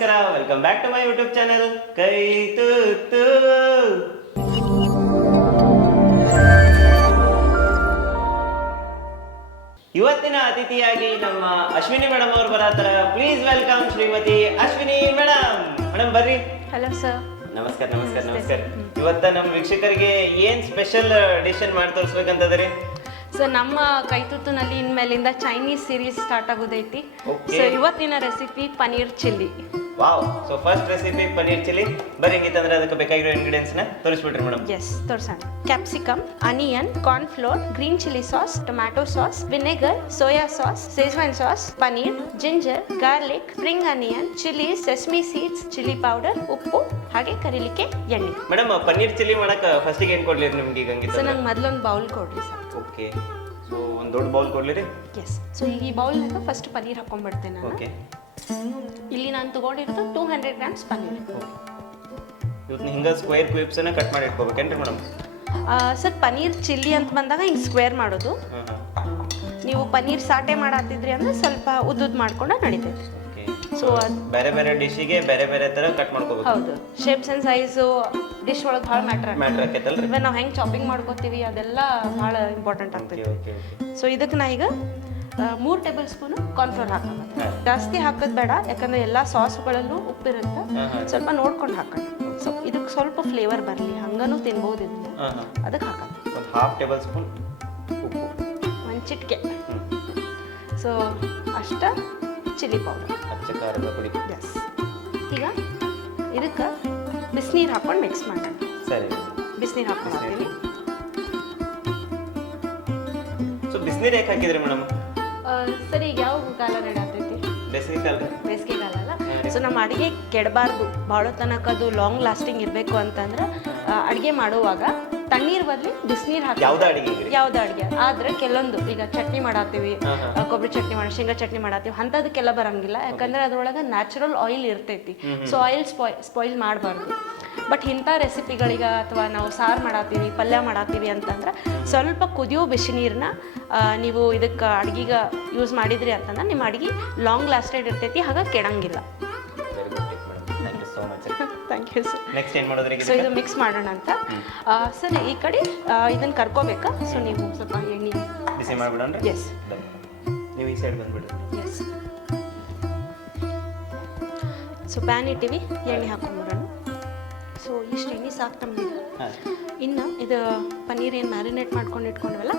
ನಮಸ್ಕಾರ, welcome back to my YouTube channel Kai Tuttu. ಇವತ್ತಿನ ಅತಿಥಿಯಾಗಿ ನಮ್ಮ ಅಶ್ವಿನಿ ಮೇಡಮ್ ಅವರು ಬರತ್ತಾರ. Please welcome Shrimati Ashwini madam. Madam ಬರ್ರಿ. Hello sir. ನಮಸ್ಕಾರ ನಮಸ್ಕಾರ ನಮಸ್ಕಾರ. ಇವತ್ತ ನಮ್ಮ ವೀಕ್ಷಕರಿಗೆ ಏನ್ ಸ್ಪೆಷಲ್ ಡಿಶ್ ಮಾಡಿ ತೋರಿಸ್ಬೇಕಂತದ್ರಿ? ಸರ್, ನಮ್ಮ ಕೈತುತ್ತುನಲ್ಲಿ ಇನ್ಮೇಲಿಂದ ಚೈನೀಸ್ ಸೀರೀಸ್ ಸ್ಟಾರ್ಟ್ ಆಗೋದೈತಿ. ಸೊ ಇವತ್ತಿನ recipe paneer chilli. Wow. So first recipe paneer chilli. ಬರೀ ಹಿಂಗಿತ್ತಂದ್ರೆ ಅದಕ್ಕೆ ಬೇಕಾಗಿರೋ ಇಂಗ್ರೀಡಿಯೆಂಟ್ಸ್ ನ ತೋರಿಸ್ಬಿಡ್ರಿ ಮೇಡಮ್. ಎಸ್, ತೋರ್ಸೋಣ. Capsicum, onion, corn flour, green chilli sauce, tomato sauce, vinegar, soya sauce, Schezwan sauce, paneer, ginger, garlic, spring onion, chilli, sesame seeds, chilli powder, ಉಪ್ಪು, ಹಾಗೆ ಕರಿಲಿಕ್ಕೆ ಎಣ್ಣೆ. ಮೇಡಮ್, ಪನೀರ್ ಚಿಲ್ಲಿ ಮಾಡಕ ಫಸ್ಟಿಗೆ ಏನ್ ಕೊಡ್ಲಿ ನಿಮ್ಗೆ ಈಗ ಹಂಗಿತ್ತು? ಸರ್, ನಂಗೆ ಮೊದಲೊಂದು ಬೌಲ್ ಕೊಡ್ರಿ ಸರ್. ಓಕೆ. ಸೊ ಒಂದು ದೊಡ್ಡ ಬೌಲ್ ಕೊಡ್ಲಿರಿ? ಎಸ್. ಸೊ ಈಗ ಈ ಬೌಲ್ನಾಗ ಫಸ್ಟ್ ಪನೀರ್ ಹಾಕೊಂಡ್ಬಿಡ್ತೇನೆ ನಾನು. ಓಕೆ. ಇಲ್ಲಿ ನಾನು ತಗೊಂಡಿರೋದು 200 ಗ್ರಾಮ್ಸ್ ಪನೀರ್. ಇವತ್ತು ಹಿಂಗ ಸ್ಕ್ವೇರ್ ಕ್ಯೂಬ್ಸ್ ಅನ್ನ ಕಟ್ ಮಾಡಿ ಇಟ್ಕೋಬೇಕೇನ್ರಿ ಮೇಡಮ್? ಸರ್, ಪನೀರ್ ಚಿಲ್ಲಿ ಅಂತ ಬಂದಾಗ ಹಿಂಗೆ ಸ್ಕ್ವೇರ್ ಮಾಡೋದು. ನೀವು ಪನೀರ್ ಸಾಟೆ ಮಾಡತ್ತಿದ್ರಿ ಅಂದ್ರೆ ಸ್ವಲ್ಪ ಉದ್ದುದ್ ಮಾಡ್ಕೊಂಡು ನಡೀತೈತೆ. ಸೊ ಬೇರೆ ಬೇರೆ ಡಿಶ್ಗೆ ಬೇರೆ ಬೇರೆ ತರ ಕಟ್ ಮಾಡ್ಕೋಬೇಕು. ಹೌದು, ಶೇಪ್ಸ್ ಅಂಡ್ ಸೈಜು ಡಿಶ್ ಒಳಗೆ ಭಾಳ ಮ್ಯಾಟರ್ ಆಕೈತಲ್ರಿ. ಇವಾಗ ನಾವು ಹೆಂಗೆ ಚಾಪಿಂಗ್ ಮಾಡ್ಕೋತೀವಿ ಅದೆಲ್ಲ ಭಾಳ ಇಂಪಾರ್ಟೆಂಟ್ ಆಗ್ತೈತಿ. ಸೊ ಇದಕ್ಕೆ ನಾ ಈಗ 3 ಟೇಬಲ್ ಸ್ಪೂನ್ ಕಾರ್ನ್ಫ್ಲೋರ್ ಹಾಕೋಣ. ಜಾಸ್ತಿ ಹಾಕೋದು ಬೇಡ, ಯಾಕಂದ್ರೆ ಎಲ್ಲ ಸಾಸ್ಗಳಲ್ಲೂ ಉಪ್ಪಿರುತ್ತೆ. ಸ್ವಲ್ಪ ನೋಡ್ಕೊಂಡು ಹಾಕೋಣ. ಸೊ ಇದಕ್ಕೆ ಸ್ವಲ್ಪ ಫ್ಲೇವರ್ ಬರಲಿ, ಹಂಗನೂ ತಿನ್ಬೋದು ಇದನ್ನ. ಅದಕ್ಕೆ ಹಾಕೋಣ ಒಂದು ಹಾಫ್ ಟೇಬಲ್ ಸ್ಪೂನ್ ಉಪ್ಪು, ಒಂದು ಚಿಟಿಕೆ. ಸೊ ಅಷ್ಟ ಚಿಲ್ಲಿ ಪೌಡರ್, ಅಚ್ಚ ಖಾರದ ಪುಡಿ. ಎಸ್. ಈಗ ಇದಕ್ಕೆ ಬಿಸಿನೀರು ಹಾಕೊಂಡು ಮಿಕ್ಸ್ ಮಾಡೋಣ. ಸರಿ, ಬಿಸಿನೀರು ಹಾಕೊಂಡು ಹಾಕ್ತೀನಿ. ಸೊ ಬಿಸಿನೀರು ಯಾಕೆ ಹಾಕಿದ್ರಿ ಮೇಡಮ್? ಸರಿ, ಈಗ ಯಾವ ಕಾಲ ರೆಡಿ ಆಗ್ತೈತಿ? ಬೇಸಿಗೆ ಕಾಲ. ಬೇಸಿಗೆ ಕಾಲ ಅಲ್ಲ. ಸೊ ನಮ್ಮ ಅಡುಗೆ ಕೆಡಬಾರ್ದು, ಭಾಳ ತನಕ ಅದು ಲಾಂಗ್ ಲಾಸ್ಟಿಂಗ್ ಇರಬೇಕು ಅಂತಂದ್ರೆ ಅಡುಗೆ ಮಾಡುವಾಗ ತಣ್ಣೀರ್ ಬದಲಿ ಬಿಸಿನೀರು ಹಾಕಿ. ಯಾವ್ದು ಅಡುಗೆ ಆದ್ರೆ ಕೆಲವೊಂದು ಈಗ ಚಟ್ನಿ ಮಾಡತ್ತೀವಿ, ಕೊಬ್ಬರಿ ಚಟ್ನಿ ಮಾಡಿ, ಶೇಂಗಾ ಚಟ್ನಿ ಮಾಡತ್ತೀವಿ, ಅಂಥದಕ್ಕೆಲ್ಲ ಬರಂಗಿಲ್ಲ. ಯಾಕಂದ್ರೆ ಅದ್ರೊಳಗೆ ನ್ಯಾಚುರಲ್ ಆಯಿಲ್ ಇರ್ತೈತಿ. ಸೊ ಆಯಿಲ್ ಸ್ಪಾಯ್ಲ್ ಮಾಡಬಾರ್ದು. ಬಟ್ ಇಂಥ ರೆಸಿಪಿಗಳಿಗೆ ಅಥವಾ ನಾವು ಸಾರು ಮಾಡತ್ತೀವಿ, ಪಲ್ಯ ಮಾಡತ್ತೀವಿ ಅಂತಂದ್ರೆ ಸ್ವಲ್ಪ ಕುದಿಯೋ ಬಿಸಿ ನೀರನ್ನ ನೀವು ಇದಕ್ಕೆ ಅಡ್ಗಿಗೆ ಯೂಸ್ ಮಾಡಿದ್ರಿ ಅಂತಂದ್ರೆ ನಿಮ್ಮ ಅಡ್ಗೆ ಲಾಂಗ್ ಲಾಸ್ಟೆಡ್ ಇರ್ತೈತಿ, ಹಾಗಾಗಿ ಕೆಡಂಗಿಲ್ಲ. Thank you sir. ನೆಕ್ಸ್ಟ್ ಏನು ಮಾಡೋದ್ರಿ? ಸೊ ಇದು ಮಿಕ್ಸ್ ಮಾಡೋಣ ಅಂತ. ಸರ್, ಈ ಕಡೆ ಇದನ್ನು ಕರ್ಕೋಬೇಕಾ? ಸೊ ನೀವು ಸ್ವಲ್ಪ ಎಣ್ಣೆ ಬಿಸಿ ಮಾಡಿಬಿಡೋಣ. ಎಸ್. ನೀವು ಈ ಸೈಡ್ ಬಂದ್ಬಿಡ್ರಿ. ಎಸ್. ಸೊ ಪ್ಯಾನ್ ಇಟ್ಟಿವಿ, ಎಣ್ಣೆ ಹಾಕೊಂಡ್ಬಿಡೋಣ. ಸೊ ಇಷ್ಟು ಎಣ್ಣೆ ಸಾಕು ನಮಗೆ. ಇನ್ನು ಇದು ಪನ್ನೀರ್ ಏನು ಮ್ಯಾರಿನೇಟ್ ಮಾಡ್ಕೊಂಡು ಇಟ್ಕೊಂಡ್ವಲ್ಲ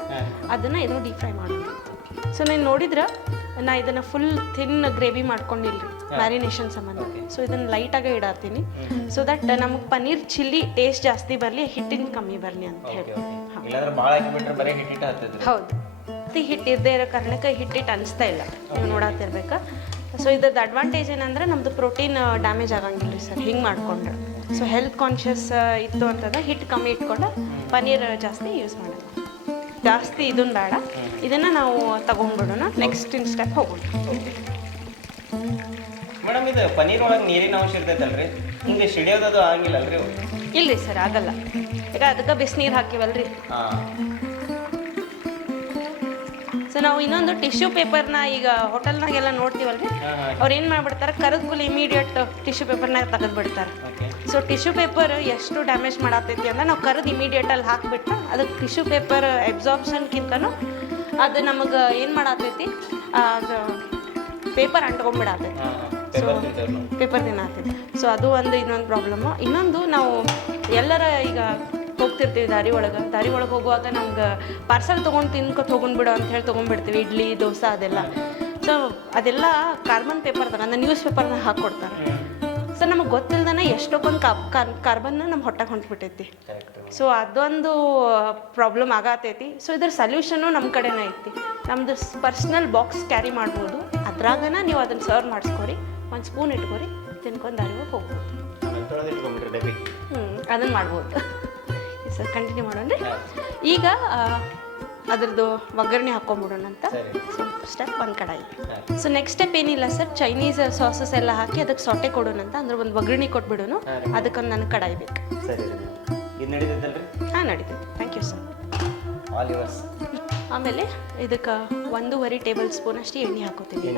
ಅದನ್ನು ಇದು ಡೀಪ್ ಫ್ರೈ ಮಾಡೋಣ. ಸೊ ನಾನು ನೋಡಿದ್ರೆ ನಾ ಇದನ್ನು ಫುಲ್ ಥಿನ್ ಗ್ರೇವಿ ಮಾಡ್ಕೊಂಡಿಲ್ರಿ ಮ್ಯಾರಿನೇಷನ್ ಸಂಬಂಧ. ಸೊ ಇದನ್ನು ಲೈಟಾಗೆ ಇಡತ್ತೀನಿ. ಸೊ ದಟ್ ನಮಗೆ ಪನ್ನೀರ್ ಚಿಲ್ಲಿ ಟೇಸ್ಟ್ ಜಾಸ್ತಿ ಬರಲಿ, ಹಿಟ್ಟಿನ ಕಮ್ಮಿ ಬರಲಿ ಅಂತ ಹೇಳಿ. ಹೌದು, ಹಿಟ್ಟು ಇರದೇ ಇರೋ ಕಾರಣಕ್ಕೆ ಹಿಟ್ಟಿಟ್ಟು ಅನಿಸ್ತಾ ಇಲ್ಲ, ನೀವು ನೋಡತ್ತಿರ್ಬೇಕಾ. ಸೊ ಇದ್ರದ್ದು ಅಡ್ವಾಂಟೇಜ್ ಏನಂದ್ರೆ ನಮ್ಮದು ಪ್ರೋಟೀನ್ ಡ್ಯಾಮೇಜ್ ಆಗಂಗಿಲ್ಲ ರೀ ಸರ್ ಹಿಂಗೆ ಮಾಡಿಕೊಂಡ್ರೆ. ಸೊ ಹೆಲ್ತ್ ಕಾನ್ಷಿಯಸ್ ಇತ್ತು ಅಂತಂದ್ರೆ ಹಿಟ್ಟು ಕಮ್ಮಿ ಇಟ್ಕೊಂಡು ಪನ್ನೀರ್ ಜಾಸ್ತಿ ಯೂಸ್ ಮಾಡೋಣ. ಜಾಸ್ತಿ ಇದನ್ನು ಬೇಡ, ಇದನ್ನು ನಾವು ತಗೊಂಡ್ಬಿಡೋಣ. ನೆಕ್ಸ್ಟ್ ಸ್ಟೆಪ್ ಹೋಗೋಣ. ಮೇಡಮ್, ಇದು ಪನ್ನೀರ್ ಒಳಗೆ ನೀರಿನ ಅಂಶ ಇರ್ತೈತಲ್ರಿ, ಹಿಂಗೆ ಸಿಡಿಯೋದು ಆಗಿಲ್ಲ ಅಲ್ರಿ? ಇಲ್ರಿ ಸರ್, ಆಗಲ್ಲ. ಈಗ ಅದಕ್ಕೆ ಬಿಸಿನೀರು ಹಾಕಿವಲ್ರಿ. ಸೊ ನಾವು ಇನ್ನೊಂದು ಟಿಶ್ಯೂ ಪೇಪರ್ನ ಈಗ ಹೋಟೆಲ್ನಾಗೆಲ್ಲ ನೋಡ್ತೀವಲ್ರಿ, ಅವ್ರು ಏನು ಮಾಡ್ಬಿಡ್ತಾರೆ, ಕರೆದ ಕೂಲಿ ಇಮಿಡಿಯೇಟ್ ಟಿಶ್ಯೂ ಪೇಪರ್ನಾಗ ತೆಗೆದ್ಬಿಡ್ತಾರೆ. ಸೊ ಟಿಶ್ಯೂ ಪೇಪರ್ ಎಷ್ಟು ಡ್ಯಾಮೇಜ್ ಮಾಡತ್ತೈತಿ ಅಂದ್ರೆ ನಾವು ಕರೆದು ಇಮಿಡಿಯೇಟಲ್ಲಿ ಹಾಕಿಬಿಟ್ಟು ಅದಕ್ಕೆ ಟಿಶ್ಯೂ ಪೇಪರ್ ಎಬ್ಸಾರ್ಬ್ಷನ್ಗಿಂತನೂ ಅದು ನಮಗೆ ಏನು ಮಾಡತ್ತೈತಿ, ಅದು ಪೇಪರ್ ಅಂಟ್ಕೊಂಡ್ಬಿಡತ್ತೈತಿ. ಸೊ ಪೇಪರ್ ತಿನ್ನತ್ತೈತಿ. ಸೊ ಅದು ಒಂದು ಇನ್ನೊಂದು ಪ್ರಾಬ್ಲಮ್ಮು. ಇನ್ನೊಂದು, ನಾವು ಎಲ್ಲರ ಈಗ ಹೋಗ್ತಿರ್ತೀವಿ ದಾರಿ ಒಳಗೆ ಹೋಗುವಾಗ ನಮ್ಗೆ ಪಾರ್ಸಲ್ ತೊಗೊಂಡು ತೊಗೊಂಡ್ಬಿಡೋ ಅಂತ ಹೇಳಿ ತೊಗೊಂಡ್ಬಿಡ್ತೀವಿ, ಇಡ್ಲಿ ದೋಸೆ ಅದೆಲ್ಲ. ಸೊ ಅದೆಲ್ಲ ಕಾರ್ಬನ್ ಪೇಪರ್ದಾಗ ಅಂದರೆ ನ್ಯೂಸ್ ಪೇಪರ್ನಾಗ ಹಾಕ್ಕೊಡ್ತಾರೆ. ಸೊ ನಮಗೆ ಗೊತ್ತಿಲ್ದೇ ಎಷ್ಟೊಂದು ಕಾರ್ಬನ್ನ ನಮ್ಮ ಹೊಟ್ಟೆಗೆ ಹೊಂಟ್ಬಿಟ್ಟೈತಿ. ಸೊ ಅದೊಂದು ಪ್ರಾಬ್ಲಮ್ ಆಗತೈತಿ. ಸೊ ಇದ್ರ ಸೊಲ್ಯೂಷನ್ನು ನಮ್ಮ ಕಡೆನೇ ಐತಿ. ನಮ್ಮದು ಪರ್ಸ್ನಲ್ ಬಾಕ್ಸ್ ಕ್ಯಾರಿ ಮಾಡ್ಬೋದು, ಅದ್ರಾಗನ ನೀವು ಅದನ್ನು ಸರ್ವ್ ಮಾಡಿಸ್ಕೊರಿ, ಒಂದು ಸ್ಪೂನ್ ಇಟ್ಕೊರಿ, ತಿನ್ಕೊಂಡು ದಾರಿ ಹೋಗ್ಬೋದು. ಅದನ್ನು ಮಾಡ್ಬೋದು ಸರ್. ಕಂಟಿನ್ಯೂ ಮಾಡೋಣ. ಈಗ ಅದ್ರದ್ದು ಒಗ್ಗರಣೆ ಹಾಕೊಂಡ್ಬಿಡೋಣ ಅಂತ. ಸೊ ಸ್ಟೆಪ್ ಒಂದು ಕಡಾಯಿ. ಸೊ ನೆಕ್ಸ್ಟ್ ಸ್ಟೆಪ್ ಏನಿಲ್ಲ ಸರ್, ಚೈನೀಸ್ ಸಾಸಸ್ ಎಲ್ಲ ಹಾಕಿ ಅದಕ್ಕೆ ಸೊಟ್ಟೆ ಕೊಡೋಣ ಅಂತ. ಅಂದ್ರೆ ಒಂದು ಒಗ್ಗರಣೆ ಕೊಟ್ಬಿಡೋಣ, ಅದಕ್ಕೊಂದು ನನಗೆ ಕಡಾಯಿ ಬೇಕು. ಹಾಂ, ನಡೀತೈತೆ. Thank you sir. ಆಮೇಲೆ ಇದಕ್ಕೆ 1.5 ಟೇಬಲ್ ಸ್ಪೂನ್ ಅಷ್ಟು ಎಣ್ಣೆ ಹಾಕೋತೀನಿ.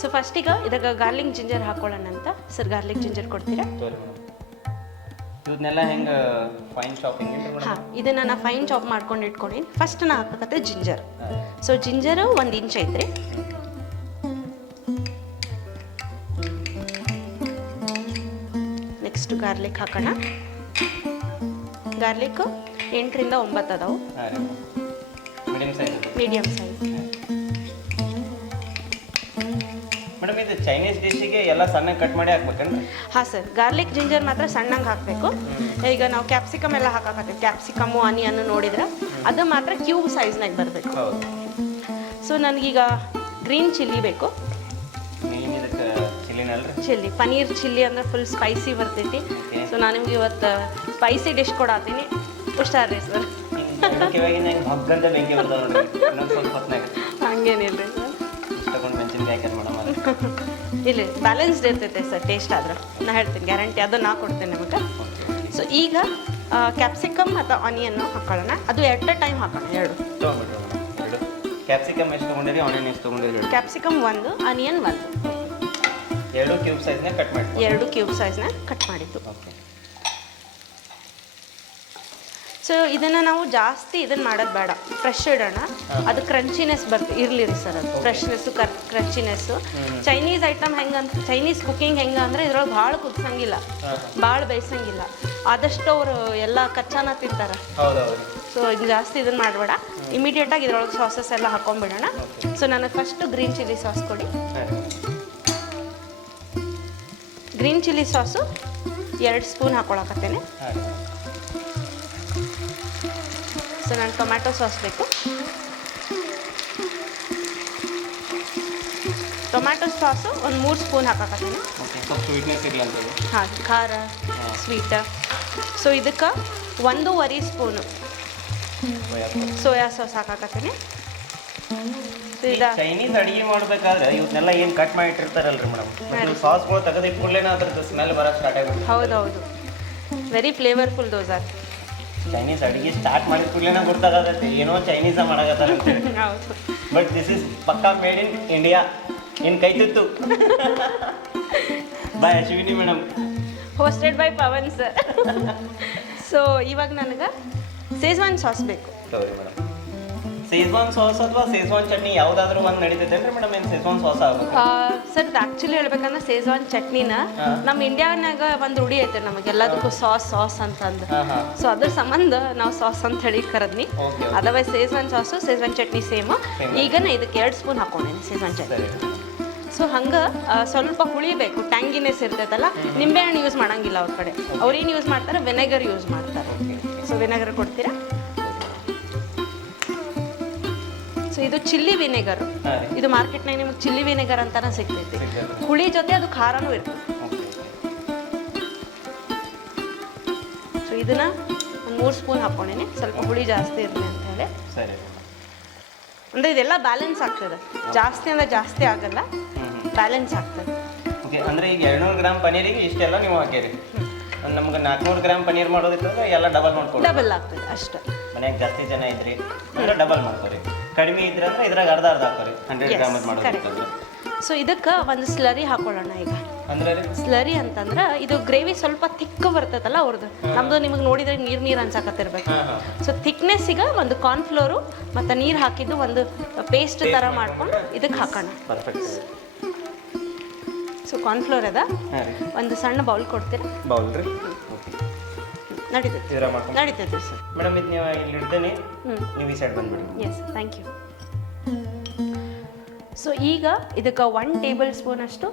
ಸೊ ಫಸ್ಟಿಗೆ ಇದಕ್ಕೆ ಗಾರ್ಲಿಕ್ ಜಿಂಜರ್ ಹಾಕೊಳ್ಳೋಣ ಅಂತ ಸರ್. ಗಾರ್ಲಿಕ್ ಜಿಂಜರ್ ಕೊಡ್ತೀರಾ? ಇದನ್ನೆಲ್ಲ ಹೆಂಗೆ ಫೈನ್ ಚಾಪಿಂಗ್? ಹಾಂ, ಇದನ್ನು ನಾ ಫೈನ್ ಚಾಪ್ ಮಾಡ್ಕೊಂಡು ಇಟ್ಕೊಂಡೀನಿ. ಫಸ್ಟ್ ನಾ ಹಾಕಕತ್ತೆ ಜಿಂಜರ್. ಸೊ ಜಿಂಜರು 1 ಇಂಚ್ ಐತ್ರಿ. ನೆಕ್ಸ್ಟ್ ಗಾರ್ಲಿಕ್ ಹಾಕೋಣ. ಗಾರ್ಲಿಕ್ 8 ರಿಂದ 9 ಅದಾವು, ಮೀಡಿಯಮ್ ಸೈಜ್. ಮೇಡಮ್ ಇದು ಚೈನೀಸ್ ಡಿಶ್ಶಿಗೆ ಎಲ್ಲ ಸಣ್ಣ ಕಟ್ ಮಾಡಿ ಹಾಕ್ಬೇಕಂದ್ರೆ? ಹಾಂ ಸರ್, ಗಾರ್ಲಿಕ್ ಜಿಂಜರ್ ಮಾತ್ರ ಸಣ್ಣಗೆ ಹಾಕಬೇಕು. ಈಗ ನಾವು ಕ್ಯಾಪ್ಸಿಕಮ್ ಎಲ್ಲ ಹಾಕಾಕತ್ತೀವಿ, ಕ್ಯಾಪ್ಸಿಕಮು ಆನಿಯನ್ ನೋಡಿದ್ರೆ ಅದು ಮಾತ್ರ ಕ್ಯೂಬ್ ಸೈಜ್ನಾಗ ಬರಬೇಕು. ಸೊ ನನಗೀಗ ಗ್ರೀನ್ ಚಿಲ್ಲಿ ಬೇಕು. ಚಿಲ್ಲಿ ಪನೀರ್ ಚಿಲ್ಲಿ ಅಂದ್ರೆ ಫುಲ್ ಸ್ಪೈಸಿ ಬರ್ತೈತಿ. ಸೊ ನಾನು ನಿಮ್ಗೆ ಇವತ್ತು ಸ್ಪೈಸಿ ಡಿಶ್ ಕೊಡತ್ತೀನಿ, ಹುಷಾರ್ರಿ ಸರ್. ಹಂಗೇನಿಲ್ಲ ಸರ್, ಇಲ್ಲ ಬ್ಯಾಲೆನ್ಸ್ಡ್ ಇರ್ತೈತೆ ಸರ್ ಟೇಸ್ಟ್. ಆದ್ರೆ ನಾ ಹೇಳ್ತೀನಿ, ಗ್ಯಾರಂಟಿ ಅದು ನಾ ಕೊಡ್ತೇನೆ ನಿಮಗೆ. ಸೊ ಈಗ ಕ್ಯಾಪ್ಸಿಕಮ್ ಮತ್ತು ಆನಿಯನ್ನು ಹಾಕೊಳ್ಳೋಣ. ಅದು ಎಟ್ ಅ ಟೈಮ್ ಹಾಕೋಣ, ಎರಡು. ಕ್ಯಾಪ್ಸಿಕಮ್ ಎಷ್ಟು ತೊಗೊಂಡಿರಿ, ಆನಿಯನ್ ಎಷ್ಟು ತೊಗೊಂಡಿರಿ? Capsicum 1, onion 1. ಎರಡು ಕ್ಯೂಬ್ ಸೈಜ್ನ ಕಟ್ ಮಾಡಿ. 2 ಕ್ಯೂಬ್ ಸೈಜ್ನ ಕಟ್ ಮಾಡಿದ್ದು. ಸೊ ಇದನ್ನು ನಾವು ಜಾಸ್ತಿ ಇದನ್ನು ಮಾಡೋದು ಬೇಡ, ಫ್ರೆಶ್ ಇಡೋಣ. ಅದು ಕ್ರಂಚಿನೆಸ್ ಇರಲಿ ರೀ ಸರ್. ಅದು ಫ್ರೆಶ್ನೆಸ್ಸು ಕ್ರಂಚಿನೆಸ್ಸು. ಚೈನೀಸ್ ಐಟಮ್ ಹೆಂಗಂತ, ಚೈನೀಸ್ ಕುಕಿಂಗ್ ಹೆಂಗೆ ಅಂದರೆ ಇದ್ರೊಳಗೆ ಭಾಳ ಕುದಿಸಂಗಿಲ್ಲ, ಭಾಳ ಬೇಯಿಸಂಗಿಲ್ಲ. ಆದಷ್ಟು ಅವರು ಎಲ್ಲ ಕಚ್ಚಾನ ತಿಂತಾರೆ. ಸೊ ಇದು ಜಾಸ್ತಿ ಇದನ್ನು ಮಾಡಬೇಡ. ಇಮಿಡಿಯೇಟಾಗಿ ಇದ್ರೊಳಗೆ ಸಾಸಸ್ ಎಲ್ಲ ಹಾಕೊಂಡ್ಬಿಡೋಣ. ಸೊ ನನಗೆ ಫಸ್ಟು ಗ್ರೀನ್ ಚಿಲ್ಲಿ ಸಾಸ್ ಕೊಡಿ. ಗ್ರೀನ್ ಚಿಲ್ಲಿ ಸಾಸು 2 ಸ್ಪೂನ್ ಹಾಕೊಳಕತ್ತೇನೆ. ಸೊ ನಾನು ಟೊಮ್ಯಾಟೊ ಸಾಸ್ ಬೇಕು. ಟೊಮ್ಯಾಟೊ ಸಾಸು ಒಂದು 3 ಸ್ಪೂನ್ ಹಾಕಕತ್ತೀನಿ. ಹಾಂ, ಖಾರ ಸ್ವೀಟ್. ಸೊ ಇದಕ್ಕೆ 1.5 ಸ್ಪೂನು ಸೋಯಾ ಸಾಸ್ ಹಾಕಕತ್ತೀನಿ. ಚೈನೀಸ್ ಅಡಿಗೆ ಮಾಡ್ಬೇಕಾದ್ರೆ ಇವನ್ನೆಲ್ಲ ಏನು ಕಟ್ ಮಾಡಿ ಇಟ್ಟಿರ್ತಾರಲ್ರಿ ಮೇಡಮ್, ಸಾಸ್ಗಳು ತೆಗೆದು ಕೂಡಲೇ ಅದ್ರದ್ದು ಸ್ಮೆಲ್ ಬರೋಕ್ಕೆ ಸ್ಟಾರ್ಟ್ ಆಗುತ್ತೆ. ಹೌದೌದು, very flavourful those are. Chinese ಅಡಿಗೆ ಸ್ಟಾರ್ಟ್ ಮಾಡಿದ ಕೂಡಲೇ ಗೊತ್ತಾಗತ್ತೆ ಏನೋ ಚೈನೀಸ ಮಾಡಕತ್ತಾರ ಅಂತ. ಬಟ್ ದಿಸ್ ಇಸ್ ಪಕ್ಕಾ made in India, in Kaituttu. By Ashwini madam, hosted by Pavan sir. So ಇವಾಗ ನನಗೆ ಶೇಜ್ವಾನ್ ಸಾಸ್ ಬೇಕು. ಸರಿ ಮೇಡಮ್, ಶೇಜ್ವಾನ್ ಸಾಸ್ ಅಥವಾ ಶೇಜ್ವಾನ್ ಚಟ್ನಿ ಯಾವುದಾದ್ರೂ ಒಂದು ನಡೀತೈತೆ ರೀ ಮೇಡಮ್? ಏನು ಶೇಜ್ವಾನ್ ಸಾಸ್ ಆಗುತ್ತೆ ಸರ್? ಆ್ಯಕ್ಚುಲಿ ಹೇಳ್ಬೇಕಂದ್ರೆ ಶೇಜ್ವಾನ್ ಚಟ್ನಿನ ನಮ್ಮ ಇಂಡಿಯಾನಾಗ ಒಂದು ರೂಢಿ ಐತೆ ನಮಗೆಲ್ಲದಕ್ಕೂ ಸಾಸ್ ಅಂತಂದು. ಸೊ ಅದ್ರ ಸಂಬಂಧ ನಾವು ಸಾಸ್ ಅಂತ ಹೇಳಿ ಕರದ್ನಿ. Otherwise Schezwan sauce Schezwan chutney same. ಈಗನೇ ಇದಕ್ಕೆ 2 ಸ್ಪೂನ್ ಹಾಕೊಂಡೇನಿ ಶೇಜ್ವಾನ್ ಚಟ್ನಿ. ಸೊ ಹಂಗೆ ಸ್ವಲ್ಪ ಹುಳಿಬೇಕು, ಟ್ಯಾಂಗಿನೆಸ್ ಇರ್ತೈತಲ್ಲ. ನಿಂಬೆಹಣ್ಣು ಯೂಸ್ ಮಾಡಂಗಿಲ್ಲ ಅವ್ರ ಕಡೆ. ಅವ್ರೇನು ಯೂಸ್ ಮಾಡ್ತಾರೆ, ವಿನೆಗರ್ ಯೂಸ್ ಮಾಡ್ತಾರೆ. ಸೊ ವಿನೆಗರ್ ಕೊಡ್ತೀರಾ? ಸೊ ಇದು ಚಿಲ್ಲಿ ವಿನೆಗರ್. ಇದು ಮಾರ್ಕೆಟ್ನಾಗ ನಿಮಗೆ ಚಿಲ್ಲಿ ವಿನೆಗರ್ ಅಂತಾನೆ ಸಿಗ್ತೈತಿ. ಹುಳಿ ಜೊತೆ ಅದು ಖಾರನೂ ಇರ್ತದೆ. ಸೊ ಇದನ್ನ ಒಂದು 3 ಸ್ಪೂನ್ ಹಾಕ್ಕೊಂಡೇನಿ, ಸ್ವಲ್ಪ ಹುಳಿ ಜಾಸ್ತಿ ಇರಲಿ ಅಂತ ಹೇಳಿ. ಅಂದರೆ ಇದೆಲ್ಲ ಬ್ಯಾಲೆನ್ಸ್ ಆಗ್ತದೆ, ಜಾಸ್ತಿ ಅಂದರೆ ಜಾಸ್ತಿ ಆಗಲ್ಲ, ಬ್ಯಾಲೆನ್ಸ್ ಆಗ್ತದೆ. ಅಂದರೆ ಈಗ 200 ಗ್ರಾಮ್ ಪನೀರಿಗೆ ಇಷ್ಟೆಲ್ಲ ನೀವು ಹಾಕಿರಿ. ನಮ್ಗೆ 400 ಗ್ರಾಮ್ ಪನೀರ್ ಮಾಡೋದಿತ್ತಂದ್ರೆ ಎಲ್ಲ ಡಬಲ್ ಮಾಡ್ಕೊಳ್ಳಿ. ಡಬಲ್ ಆಗ್ತದೆ ಅಷ್ಟೇ. ಮನೆಯಾಗ ಜಾಸ್ತಿ ಜನ ಇದ್ರಿ ಅಂದ್ರೆ ಡಬಲ್ ಮಾಡ್ಕೊರಿ. ಕಡಿಮೆ ಇದ್ರೆ ಅಂದ್ರೆ ಇದ್ರಾಗ ಅರ್ಧ ಹಾಕೋರಿ. 100 ಗ್ರಾಮ್ ಮಾಡೋದಿತ್ತಂದ್ರೆ. ಸೊ ಇದಕ್ಕೆ ಒಂದು ಸ್ಲರಿ ಹಾಕೊಳ್ಳೋಣ ಈಗ. ಅಂದ್ರೆ ಸ್ಲರಿ ಅಂತಂದ್ರೆ ಇದು ಗ್ರೇವಿ ಸ್ವಲ್ಪ ಥಿಕ್ ಬರ್ತೈತಲ್ಲ ಅವ್ರದ್ದು. ನಮ್ದು ನಿಮಗೆ ನೋಡಿದ್ರೆ ನೀರು ಅನ್ಸಕತ್ತಿರ್ಬೇಕು. ಸೊ ಥಿಕ್ನೆಸ್ಸಿಗೆ ಒಂದು ಕಾರ್ನ್ಫ್ಲೋರು ಮತ್ತು ನೀರು ಹಾಕಿದ್ದು ಒಂದು ಪೇಸ್ಟ್ ಥರ ಮಾಡ್ಕೊಂಡು ಇದಕ್ಕೆ ಹಾಕೋಣ. ಪರ್ಫೆಕ್ಟ್. ಸೊ ಕಾರ್ನ್ಫ್ಲೋರ್ ಅದ, ಒಂದು ಸಣ್ಣ ಬೌಲ್ ಕೊಡ್ತೀರಾ? ಬೌಲ್ ರೀ, ನಡೀತೈತೆ ನಡೀತೈತೆ ಸರ್. ಮೇಡಮ್ ಇದು ನೀವು ಇಲ್ಲಿ ಇಡ್ತೇನೆ, ನೀವು ಈ ಸೈಡ್ ಬಂದ್ಬಿಡಿ. S, thank you. ಸೊ ಈಗ ಇದಕ್ಕೆ 1 ಟೇಬಲ್ ಸ್ಪೂನ್ ಅಷ್ಟು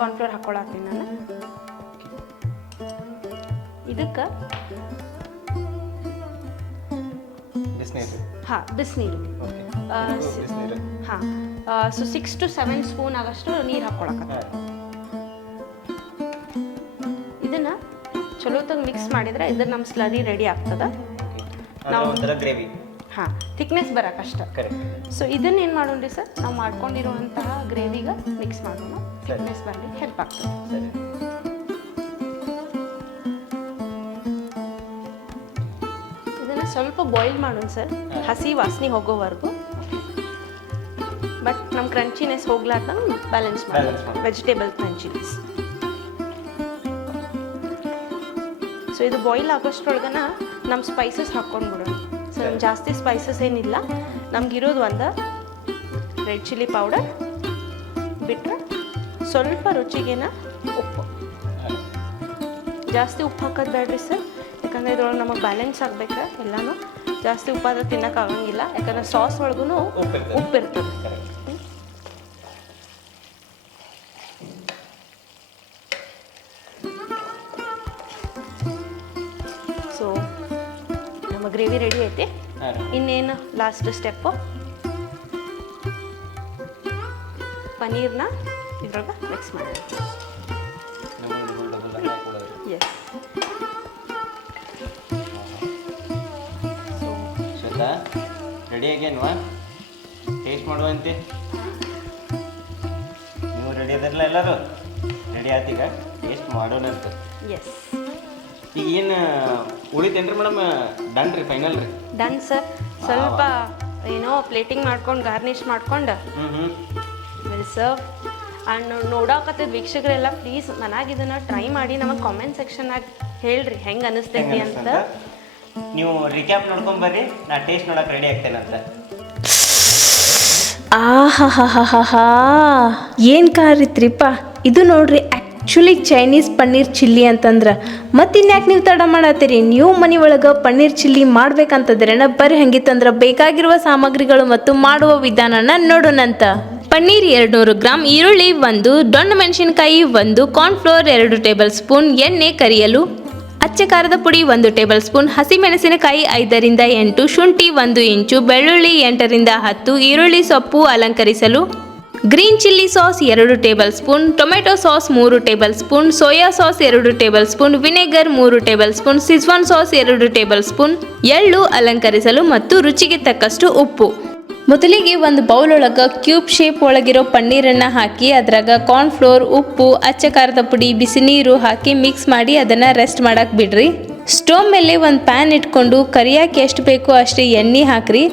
ಕಾರ್ನ್ಫ್ಲೋರ್ ಹಾಕೊಳತ್ತೀನಿ ನಾನು. ಇದಕ್ಕೆ ಹಾಂ ಬಿಸಿನೀರು. ಹಾಂ, ಸೊ 6 to 7 ಸ್ಪೂನ್ ಆಗಷ್ಟು ನೀರು ಹಾಕ್ಕೊಳಕ್ಕೆ. ಇದನ್ನ ಚಲೋತಾಗಿ ಮಿಕ್ಸ್ ಮಾಡಿದ್ರೆ ಇದ್ರ ನಮ್ಮ ಸ್ಲರಿ ರೆಡಿ ಆಗ್ತದೆ. ನಾವು ಗ್ರೇವಿ ಹಾಂ ಥಿಕ್ನೆಸ್ ಬರೋಕ್ಕಷ್ಟ. ಸೊ ಇದನ್ನ ಏನು ಮಾಡೋಣ್ರಿ ಸರ್, ನಾವು ಮಾಡ್ಕೊಂಡಿರುವಂತಹ ಗ್ರೇವಿಗೆ ಮಿಕ್ಸ್ ಮಾಡೋಣ. ಥಿಕ್ನೆಸ್ ಬರಲಿಕ್ಕೆ ಹೆಲ್ಪ್ ಆಗ್ತದೆ. ಇದನ್ನು ಸ್ವಲ್ಪ ಬಾಯ್ಲ್ ಮಾಡೋಣ ಸರ್, ಹಸಿ ವಾಸನೆ ಹೋಗೋವರೆಗೂ. ಬಟ್ ನಮ್ಮ ಕ್ರಂಚಿನೆಸ್ ಹೋಗ್ಲಾರ್ದಂಗೆ ಬ್ಯಾಲೆನ್ಸ್ ಮಾಡಿ ವೆಜಿಟೇಬಲ್ ಕ್ರಂಚಿನೆಸ್. ಸೊ ಇದು ಬಾಯ್ಲ್ ಆಗೋಷ್ಟ್ರೊಳಗನ ನಮ್ಮ ಸ್ಪೈಸಸ್ ಹಾಕ್ಕೊಂಡ್ಬಿಡೋಣ. ಸೊ ನಮ್ಗೆ ಜಾಸ್ತಿ ಸ್ಪೈಸಸ್ ಏನಿಲ್ಲ, ನಮಗಿರೋದು ಒಂದು ರೆಡ್ ಚಿಲ್ಲಿ ಪೌಡರ್ ಬಿಟ್ಟರೆ ಸ್ವಲ್ಪ ರುಚಿಗೇನ ಉಪ್ಪು. ಜಾಸ್ತಿ ಉಪ್ಪು ಹಾಕೋದು ಬೇಡ್ರಿ ಸರ್, ಯಾಕಂದರೆ ಇದ್ರೊಳಗೆ ನಮಗೆ ಬ್ಯಾಲೆನ್ಸ್ ಆಗ್ಬೇಕು ಎಲ್ಲನೂ. ಜಾಸ್ತಿ ಉಪ್ಪಾದ್ರೆ ತಿನ್ನೋಕ್ಕಾಗಂಗಿಲ್ಲ, ಯಾಕಂದರೆ ಸಾಸ್ ಒಳಗೂ ಉಪ್ಪು ಇರ್ತದೆ. ಸೊ ನಮ್ಮ ಗ್ರೇವಿ ರೆಡಿ ಐತಿ. ಇನ್ನೇನು ಲಾಸ್ಟ್ ಸ್ಟೆಪ್ಪು, ಪನ್ನೀರ್ನ ಇದ್ರೊಳಗೆ ಮಿಕ್ಸ್ ಮಾಡೋಣ. ಎಸ್. ಶ್ವೇತಾ ರೆಡಿ ಆಗ್ಯಾನ್ವಾ? ಟೇಸ್ಟ್ ಮಾಡುವಂತೆ. ನೀವು ರೆಡಿ ಅದಿರಲ್ಲ ಎಲ್ಲರೂ? ರೆಡಿ ಆತೀಗ ಟೇಸ್ಟ್ ಮಾಡೋಣ ಅಂತ. ಎಸ್. ಈಗ ಏನು ಉಳಿತೇನ್ರಿ ಮೇಡಮ್? ಡನ್ ರೀ, ಫೈನಲ್ ರೀ? Done sir. ಸ್ವಲ್ಪ ಏನೋ ಪ್ಲೇಟಿಂಗ್ ಮಾಡ್ಕೊಂಡು ಗಾರ್ನಿಷ್ ಮಾಡ್ಕೊಂಡು ವಿಲ್ ಸರ್ವ್. ಆ್ಯಂಡ್ ನೋಡೋಕತ್ತಿದ ವೀಕ್ಷಕರೆಲ್ಲ ಪ್ಲೀಸ್ ಮನ್ಯಾಗ ಇದನ್ನು ಟ್ರೈ ಮಾಡಿ ನಮಗೆ ಕಾಮೆಂಟ್ ಸೆಕ್ಷನ್ನಾಗ ಹೇಳ್ರಿ ಹೆಂಗೆ ಅನಿಸ್ತೈತಿ ಅಂತ. ನೀವು ರಿಕ್ಯಾಪ್ ನೋಡ್ಕೊಂಬರ್ರಿ, ನಾ ಟೇಸ್ಟ್ ನೋಡಕ್ಕೆ ರೆಡಿ ಆಗ್ತೇನಂತ. ಆಹಾಹಾಹಾಹಾ, ಏನು ಕಾರಿತ್ರಿಪ್ಪ ಇದು ನೋಡ್ರಿ. ಆ್ಯಕ್ಚುಲಿ ಚೈನೀಸ್ ಪನ್ನೀರ್ ಚಿಲ್ಲಿ ಅಂತಂದ್ರೆ ಮತ್ತಿನ್ಯಾಕೆ ನೀವು ತಡ ಮಾಡತ್ತೀರಿ? ನೀವು ಮನೆ ಒಳಗೆ ಪನ್ನೀರ್ ಚಿಲ್ಲಿ ಮಾಡ್ಬೇಕಂತಂದ್ರೇನ ಬರ್ರಿ. ಹಂಗಿತ್ತಂದ್ರೆ ಬೇಕಾಗಿರುವ ಸಾಮಗ್ರಿಗಳು ಮತ್ತು ಮಾಡುವ ವಿಧಾನನ ನೋಡೋಣಂತ. ಪನ್ನೀರ್ 200 ಗ್ರಾಮ್, ಈರುಳ್ಳಿ 1, ದೊಣ್ಣೆ ಮೆಣಸಿನಕಾಯಿ 1, ಕಾರ್ನ್ಫ್ಲೋರ್ 2 ಟೇಬಲ್ ಸ್ಪೂನ್, ಎಣ್ಣೆ ಕರಿಯಲು, ಅಚ್ಚ ಖಾರದ ಪುಡಿ 1 ಟೇಬಲ್ ಸ್ಪೂನ್, ಹಸಿಮೆಣಸಿನಕಾಯಿ 5 ರಿಂದ 8, ಶುಂಠಿ 1 ಇಂಚು, ಬೆಳ್ಳುಳ್ಳಿ 8 ರಿಂದ 10, ಈರುಳ್ಳಿ ಸೊಪ್ಪು ಅಲಂಕರಿಸಲು, green chilli sauce 2 table spoon, tomato sauce 3 table spoon, soya sauce 2 table spoon, vinegar 3 table spoon, ಸಿಜ್ವಾನ್ sauce 2 table spoon, ಎಳ್ಳು ಅಲಂಕರಿಸಲು ಮತ್ತು ರುಚಿಗೆ ತಕ್ಕಷ್ಟು ಉಪ್ಪು. ಮೊದಲಿಗೆ ಒಂದು ಬೌಲ್ ಒಳಗೆ ಕ್ಯೂಬ್ ಶೇಪ್ ಒಳಗಿರೋ ಪನ್ನೀರನ್ನು ಹಾಕಿ ಅದ್ರಾಗ ಕಾರ್ನ್ಫ್ಲೋರ್, ಉಪ್ಪು, ಅಚ್ಚ ಖಾರದ ಪುಡಿ, ಬಿಸಿ ನೀರು ಹಾಕಿ ಮಿಕ್ಸ್ ಮಾಡಿ ಅದನ್ನು ರೆಸ್ಟ್ ಮಾಡಕ್ಕೆ ಬಿಡ್ರಿ. ಸ್ಟೋವ್ ಮೇಲೆ ಒಂದು ಪ್ಯಾನ್ ಇಟ್ಕೊಂಡು ಕರಿಯಾಕೆ ಎಷ್ಟು ಬೇಕೋ ಅಷ್ಟೇ ಎಣ್ಣೆ ಹಾಕ್ರಿ.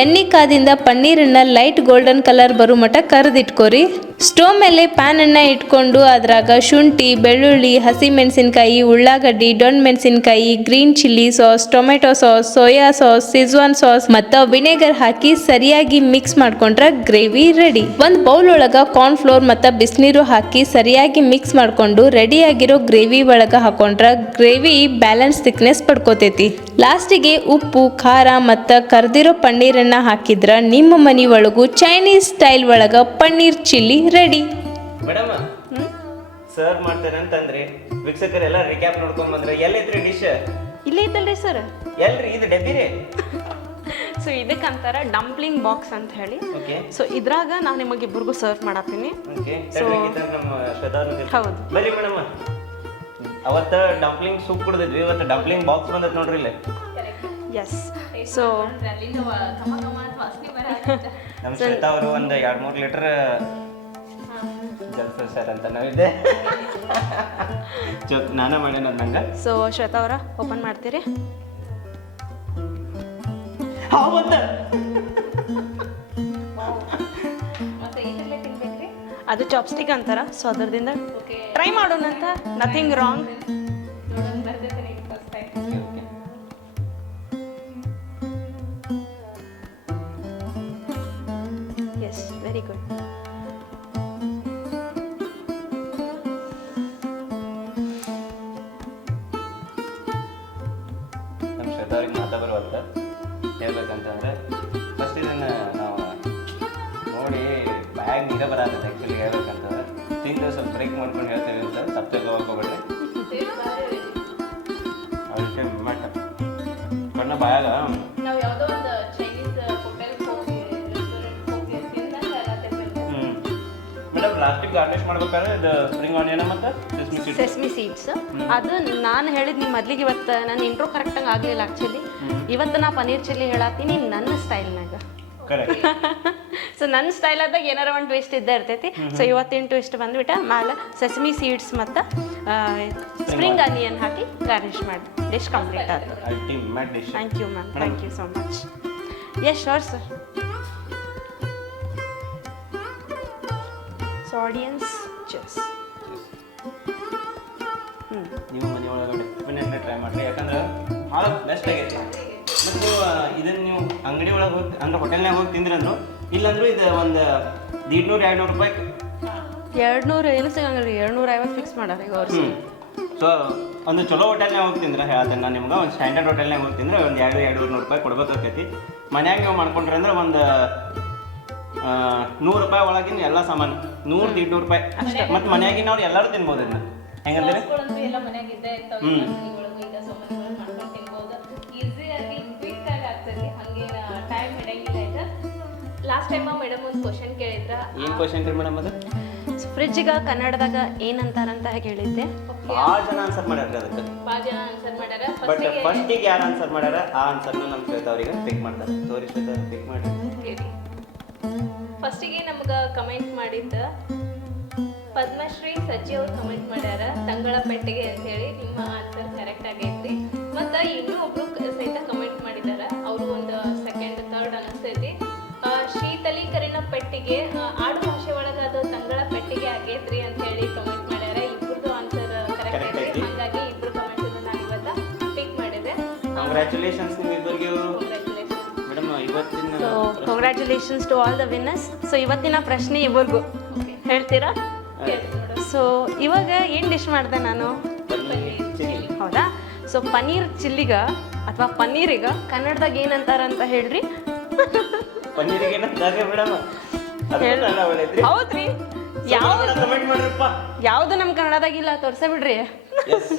ಎಣ್ಣೆ ಕಾದಿಂದ ಪನ್ನೀರನ್ನು ಲೈಟ್ ಗೋಲ್ಡನ್ ಕಲರ್ ಬರೋ ಮಟ್ಟ ಕರೆದಿಟ್ಕೋರಿ. ಸ್ಟೋವ್ ಮೇಲೆ ಪ್ಯಾನನ್ನು ಇಟ್ಕೊಂಡು ಅದ್ರಾಗ ಶುಂಠಿ, ಬೆಳ್ಳುಳ್ಳಿ, ಹಸಿಮೆಣಸಿನಕಾಯಿ, ಉಳ್ಳಾಗಡ್ಡಿ, ದೊಣ್ಣೆ ಮೆಣಸಿನಕಾಯಿ, green chilli sauce, tomato sauce, soya sauce, ಸಿಜ್ವಾನ್ sauce ಮತ್ತು ವಿನೆಗರ್ ಹಾಕಿ ಸರಿಯಾಗಿ ಮಿಕ್ಸ್ ಮಾಡ್ಕೊಂಡ್ರೆ ಗ್ರೇವಿ ರೆಡಿ. ಒಂದು ಬೌಲ್ ಒಳಗೆ ಕಾರ್ನ್ಫ್ಲೋರ್ ಮತ್ತು ಬಿಸಿನೀರು ಹಾಕಿ ಸರಿಯಾಗಿ ಮಿಕ್ಸ್ ಮಾಡಿಕೊಂಡು ರೆಡಿಯಾಗಿರೋ ಗ್ರೇವಿ ಒಳಗೆ ಹಾಕೊಂಡ್ರೆ ಗ್ರೇವಿ ಬ್ಯಾಲೆನ್ಸ್ ಥಿಕ್ನೆಸ್ ಪಡ್ಕೋತೈತಿ. ಲಾಸ್ಟಿಗೆ ಉಪ್ಪು, ಖಾರ ಮತ್ತು ಕರ್ದಿರೋ ಪನ್ನೀರನ್ನು ಹಾಕಿದ್ರೆ ನಿಮ್ಮ ಮನೆ ಒಳಗೂ ಚೈನೀಸ್ ಸ್ಟೈಲ್ ಒಳಗೆ paneer chilli ready. Madam serve ಮಾಡ್ತಾರೆ ಅಂತಂದ್ರಿ, ವೀಕ್ಷಕರೆಲ್ಲ ರಿಕ್ಯಾಪ್ ನೋಡ್ಕೊಂಡ್ ಬಂದ್ರೆ ಎಲ್ಲೈತ್ರಿ ಡಿಶ್? ಇಲ್ಲೇ ಇದ್ದಲ್ರಿ ಸರ್. ಎಲ್ರಿ ಇದು ಡಬ್ಬಿ ರೀ? ಸೊ ಇದಕ್ಕಂತಾರ ಡಂಪ್ಲಿಂಗ್ ಬಾಕ್ಸ್ ಅಂತ ಹೇಳಿ. ಸೊ ಇದ್ರಾಗ ನಾನು ನಿಮಗಿಬ್ಬರಿಗೂ ಸರ್ವ್ ಮಾಡತ್ತೀನಿ. ಹೌದು ಬರೀ ಮೇಡಮ್, ಅವತ್ತ ಡಂಪ್ಲಿಂಗ್ ಸೂಪ್ ಕುಡಿದ್ವಿ, ಇವತ್ತು ಡಂಪ್ಲಿಂಗ್ ಬಾಕ್ಸ್ ಬಂದೈತೆ ನೋಡ್ರಿ ಇಲ್ಲಿ. ಎಸ್. ಸೊ ನಮ್ಮ ಶ್ವೇತಾ ಅವರು ಒಂದು 2-3 ಲೀಟರ್ ಜಲ್ಸ ಸರ್ ಅಂತ ನಾವಿದ್ದೆ ನಾನೇ ಮಾಡೇನ ನಂಗೆ. ಸೊ ಶ್ವೇತಾ ಅವರ ಓಪನ್ ಮಾಡ್ತೀರಿ? ಅದು ಚಾಪ್ಸ್ಟಿಕ್ ಅಂತಾರ. ಸೊ ಅದರದಿಂದ ಟ್ರೈ ಮಾಡೋಣ ಅಂತ, nothing wrong. Yes, very good. ನಮ್ಮ ಶ್ವೇತಾವ್ರಿಗೆ ಮಾತಾ ಬರುವಂತ ಹೇಳ್ಬೇಕಂತಂದ್ರೆ ಫಸ್ಟ್ ಇದನ್ನು ನಾವು ನೋಡಿ ಬ್ಯಾಗ್ ನೀರೇ ಬರತ್ತೆ. ಆ್ಯಕ್ಚುಲಿ ಹೇಳ್ಬೇಕಂತಂದ್ರೆ ತಿಂದು ಸ್ವಲ್ಪ ಬ್ರೇಕ್ ಮಾಡ್ಕೊಂಡು ಹೇಳ್ತೇವೆ ಅಂತ ತಪ್ಪೆ ಹೋಗ್ಬೇಡ್ರಿ. ಅದಕ್ಕೆ ಮಟ್ಟ ಕಣ್ಣ ಬಾಯಾಗ ಮೇಡಮ್ ಲಾಸ್ಟಿಗೆ ಗಾರ್ನಿಷ್ ಮಾಡ್ಬೇಕಾದ್ರೆ ಇದು ಸ್ಪ್ರಿಂಗ್ ಆನಿಯನ್ ಮತ್ತು ಸೆಸ್ಮಿ ಸೀಡ್ಸ್. ಅದು ನಾನು ಹೇಳಿದ್ ನೀವು ಮೊದ್ಲಿಗೆ ಇವತ್ತು ನನ್ನ ಇಂಟ್ರೋ ಕರೆಕ್ಟಾಗಿ ಆಗಲಿಲ್ಲ. ಆ್ಯಕ್ಚುಲಿ ಇವತ್ತು ನಾ ಪನ್ನೀರ್ ಚಿಲ್ಲಿ ಹೇಳತ್ತೀನಿ ನನ್ನ ಸ್ಟೈಲ್ನಾಗ. ಸೊ ನನ್ನ ಸ್ಟೈಲ್ ಆದಾಗ ಏನಾರ ಒಂದು ಟ್ವಿಸ್ಟ್ ಇದ್ದೇ ಇರ್ತೈತಿ. ಸೊ ಇವತ್ತಿನ ಟ್ವಿಸ್ಟ್ ಬಂದ್ಬಿಟ್ಟು ಮೇಲೆ ಸೆಸಮಿ ಸೀಡ್ಸ್ ಮತ್ತು ಸ್ಪ್ರಿಂಗ್ ಆನಿಯನ್ ಹಾಕಿ ಗಾರ್ನಿಷ್ ಮಾಡಿ ಡಿಶ್ ಕಂಪ್ಲೀಟ್ ಆಯ್ತು. Thank you ma'am, thank you so much. Yes sure sir. So audience ಚೆಸ್. ನೀವು ಮನೆ ಒಳಗಡೆ ಡೆಫಿನೆಟ್ಲಿ ಟ್ರೈ ಮಾಡಿರಿ, ಯಾಕಂದ್ರೆ ಭಾಳ ಬೆಸ್ಟ್ ಆಗೈತಿ. ಮತ್ತು ನೀವು ಇದನ್ನು ನೀವು ಅಂಗಡಿ ಒಳಗೆ ಹೋಗಿ ಅಂದ್ರೆ ಹೋಟೆಲ್ನಾಗ ಹೋಗಿ ತಿಂದ್ರಂದ್ರು, ಇಲ್ಲಾಂದ್ರೂ ಇದು ಒಂದು 150-200 ರೂಪಾಯಿ. 200 ಏನು ಸಿಗಂಗಿಲ್ಲ, 250 ಫಿಕ್ಸ್ ಮಾಡಾರ ಈಗ ಅವ್ರು. ಸೊ ಒಂದು ಚಲೋ ಹೋಟೆಲ್ನಾಗ ಹೋಗಿ ತಿಂದ್ರೆ ಹೇಳ್ತೇನೆ ನಾನು ನಿಮ್ಗೆ, ಒಂದು ಸ್ಟ್ಯಾಂಡರ್ಡ್ ಹೋಟೆಲ್ನಾಗ ಹೋಗಿ ತಿಂದ್ರೆ ಒಂದು 200-200 ರೂಪಾಯಿ ಕೊಡ್ಬೇಕಾಗ್ತೈತಿ. ಮನ್ಯಾಗ ನೀವು ಮಾಡ್ಕೊಂಡ್ರೆ ಅಂದ್ರೆ ಒಂದು 100 ರೂಪಾಯಿ ಒಳಗಿನ ಎಲ್ಲ ಸಾಮಾನು 100-150 ರೂಪಾಯಿ ಅಷ್ಟೇ. ಮತ್ತು ಮನ್ಯಾಗಿನವ್ರು ಎಲ್ಲರೂ ತಿನ್ಬೋದು ಇದನ್ನ. ಹೆಂಗಂದ್ರೆ ಎಲ್ಲ ಮನ್ಯಾಗ ಇದ್ದೇ ಇರ್ತಾವ, ಈಗ ಸಾಮಾನುಗಳು ಮಾಡ್ಕೊಂಡು ತಿನ್ಬೋದು. ಈಸಿಯಾಗಿ ಕ್ವಿಕ್ ಆಗಿ ಆಗ್ತೈತಿ, ಹಂಗೇನ ಟೈಮ್ ಹಿಡಂಗಿಲ್ಲ. ಇದು ಲಾಸ್ಟ್ ಟೈಮ್ ಮೇಡಮ್ ಒಂದು ಕ್ವಶನ್ ಕೇಳಿದ್ರ. ಏನು ಕ್ವಶನ್ ರೀ ಮೇಡಮ್ ಅದು? ಫ್ರಿಜ್ಜಿಗೆ ಕನ್ನಡದಾಗ ಏನಂತಾರಂತ ಹೇಳಿದ್ದೆ. ಭಾಳ ಜನ ಆನ್ಸರ್ ಮಾಡ್ಯಾರ ಅದಕ್ಕೆ, ಭಾಳ ಜನ ಆನ್ಸರ್ ಮಾಡ್ಯಾರ. ಬಟ್ ಫಸ್ಟಿಗೆ ಯಾರು ಆನ್ಸರ್ ಮಾಡ್ಯಾರ ಆ ಆನ್ಸರ್ನ ನಮ್ಮ ಶ್ವೇತಾ ಅವರಿಗೆ ಪಿಕ್ ಮಾಡ್ತಾರೆ. ತೋರಿ ಶ್ವೇತಾ ಪಿಕ್ ಮಾಡಿ. ಫಸ್ಟಿಗೆ ನಮ್ಗೆ ಕಮೆಂಟ್ ಮಾಡಿದ್ದ ಪದ್ಮಶ್ರೀ ಸಜ್ಜಿ ಅವ್ರು ಕಮೆಂಟ್ ಮಾಡ್ಯಾರ ತಂಗಳ ಪೆಟ್ಟಿಗೆ ಅಂತ ಹೇಳಿ. ನಿಮ್ಮ ಆನ್ಸರ್ ಕರೆಕ್ಟ್ ಆಗೈತ್ರಿ. ಮತ್ತು ಇನ್ನೂ ಒಬ್ರು ಸಹಿತ ಕಮೆಂಟ್ ಮಾಡಿದಾರ, ಅವರು ಒಂದು ಸೆಕೆಂಡ್ ಥರ್ಡ್ ಅನಿಸ್ತೈತಿ. ಶೀತಲೀಕರಣ ಪೆಟ್ಟಿಗೆ ಆಡು ಭಾಷೆ ಒಳಗೆ ಅದು ತಂಗಳ ಪೆಟ್ಟಿಗೆ ಆಗೈತ್ರಿ ಅಂತ ಹೇಳಿ ಕಮೆಂಟ್ ಮಾಡ್ಯಾರ. ಇಬ್ಬರದು ಆನ್ಸರ್ ಕರೆಕ್ಟ್ ಐತಿ, ಹಾಗಾಗಿ ಇಬ್ರು ಕಮೆಂಟ್ ನಾನು ಇವತ್ತು ಪಿಕ್ ಮಾಡಿದೆ. ಕಂಗ್ರ್ಯಾಚುಲೇಷನ್ಸ್ ನಿಮ್ಮಿಬ್ಬರಿಗೂ ಮೇಡಮ್. ಇವತ್ತಿನ so congratulations to all the winners. So ಇವತ್ತಿನ ಪ್ರಶ್ನೆ ಇವ್ರಿಗೂ ಹೇಳ್ತೀರಾ? ಸೊ ಇವಾಗ ಏನು ಡಿಶ್ ಮಾಡಿದೆ ನಾನು? ಹೌದಾ? ಸೊ ಪನ್ನೀರ್ ಚಿಲ್ಲಿಗೆ ಅಥವಾ ಪನ್ನೀರಿಗೆ ಕನ್ನಡದಾಗ ಏನಂತಾರಂತ ಹೇಳ್ರಿ. ಪನ್ನೀರಿಗೆ ಏನಂತಾರೆ ಮೇಡಮ್? ಹೌದ್ರಿ, ಯಾವ್ದು ನಮ್ಮ ಕನ್ನಡದಾಗಿಲ್ಲ, ತೋರ್ಸೇ ಬಿಡ್ರಿ.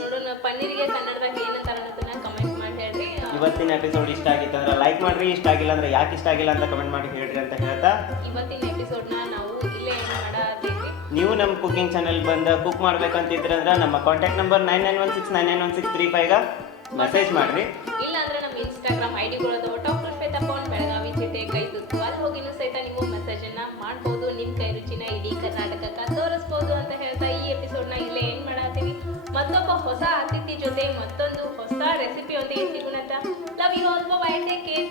ನೋಡೋಣ ಪನ್ನೀರಿಗೆ ಕನ್ನಡದಾಗ ಏನಂತಾರ ಅನ್ನೋದನ್ನ ಕಮೆಂಟ್ ಮಾಡಿ ಹೇಳ್ರಿ. ಇವತ್ತಿನ ಎಪಿಸೋಡ್ ಇಷ್ಟ ಆಗಿತ್ತು ಅಂದ್ರೆ ಲೈಕ್ ಮಾಡ್ರಿ, ಇಷ್ಟ ಆಗಿಲ್ಲ ಅಂದ್ರೆ ಯಾಕೆ ಇಷ್ಟ ಆಗಿಲ್ಲ ಅಂತ ಕಮೆಂಟ್ ಮಾಡಿ ಹೇಳ್ರಿ ಅಂತ ಹೇಳ್ತಾ ಇವತ್ತಿನ ಎಪಿಸೋಡ್ನ ನಾವು ಇಲ್ಲೇ ಎಂಡ್ ಮಾಡತ್ತೀವಿ. ನೀವು ನಮ್ಮ ಕುಕಿಂಗ್ ಚಾನೆಲ್ ಬಂದು ಕುಕ್ ಮಾಡ್ಬೇಕಂತಿದ್ರೆ ಅಂದ್ರೆ ನಮ್ಮ ಕಾಂಟ್ಯಾಕ್ಟ್ ನಂಬರ್ 9916991635 ಮೆಸೇಜ್ ಮಾಡ್ರಿ. ಇಲ್ಲ ಅಂದ್ರೆ ನಮ್ಮ ಇನ್ಸ್ಟಾಗ್ರಾಮ್ ಐಡಿಗಳು ಅದಾವ, ಡಾಕ್ಟರ್ ಶ್ವೇತಾ ಪವನ್ ಬೆಳಗಾವಿ ಚಿಟ್ಟೆ ಕೈ ತುತ್ತು. ಅಲ್ಲಿ ಹೋಗಿನೂ ಸಹಿತ ನೀವು ಮೆಸೇಜನ್ನು ಮಾಡ್ಬೋದು. ನಿಮ್ಮ ಕೈ ರುಚಿನ ಇಡೀ ಕರ್ನಾಟಕಕ್ಕೆ ತೋರಿಸ್ಬೋದು ಅಂತ ಹೇಳ್ತಾ ಈ ಎಪಿಸೋಡ್ನ ಇಲ್ಲೇ ಏನು ಮಾಡತ್ತೀವಿ. ಮತ್ತೊಬ್ಬ ಹೊಸ ಅತಿಥಿ ಜೊತೆ ಮತ್ತೊಂದು ಹೊಸ ರೆಸಿಪಿಯೊಂದಿಗೆ ಸಿಗೋಣ. Love you all, bye, take care.